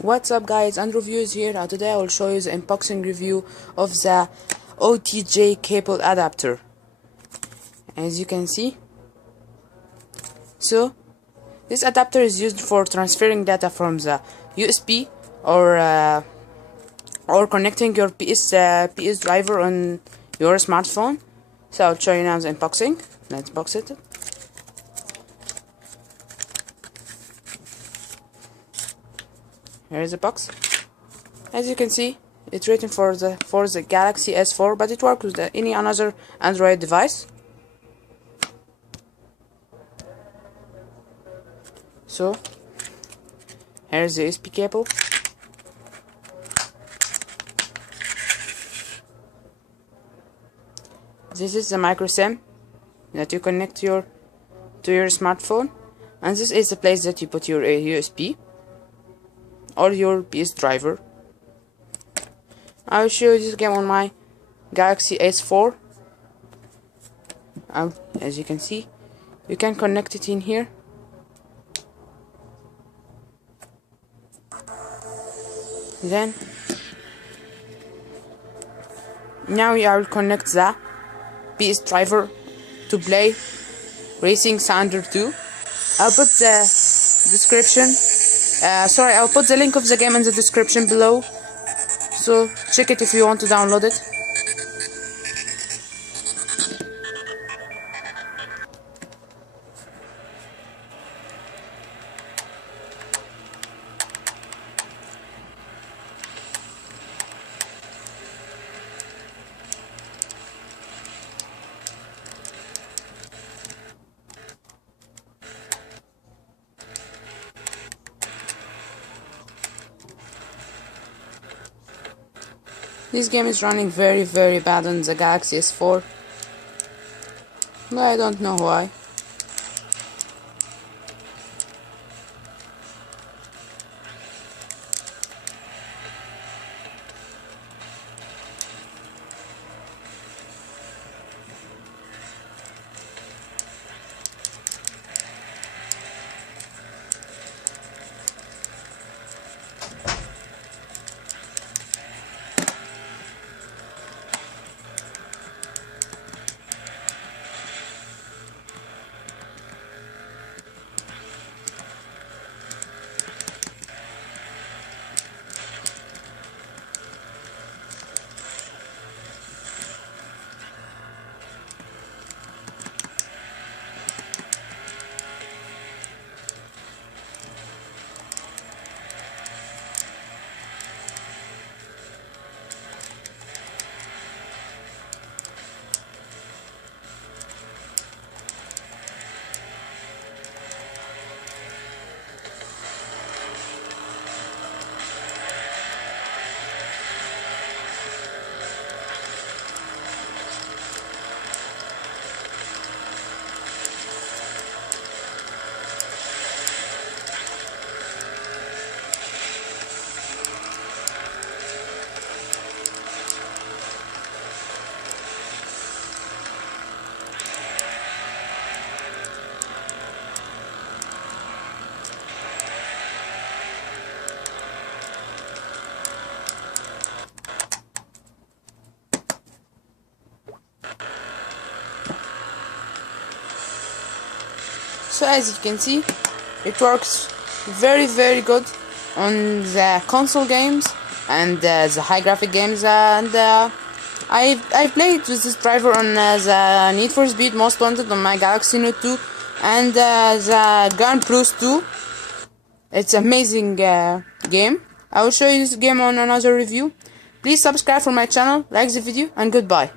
What's up guys, Andrew Views here, and today I will show you the unboxing review of the OTG cable adapter. As you can see, so this adapter is used for transferring data from the USB or connecting your PS driver on your smartphone. So I'll show you now the unboxing. Let's box it. Here is the box. As you can see, it's written for the Galaxy S4, but it works with any another Android device. So here's the USB cable. This is the micro SIM that you connect to your smartphone, and this is the place that you put your USB or your PS driver. I will show you this game on my Galaxy S4. As you can see, you can connect it in here. Then now I will connect the PS driver to play Racing Thunder 2. I'll put the description. I'll put the link of the game in the description below, so check it if you want to download it. This game is running very bad on the Galaxy S4, but I don't know why. So as you can see, it works very good on the console games and the high graphic games, and I played with this driver on the Need for Speed Most Wanted on my Galaxy Note 2 and the Grand Cruise 2. It's amazing game. I will show you this game on another review. Please subscribe for my channel, like the video, and goodbye.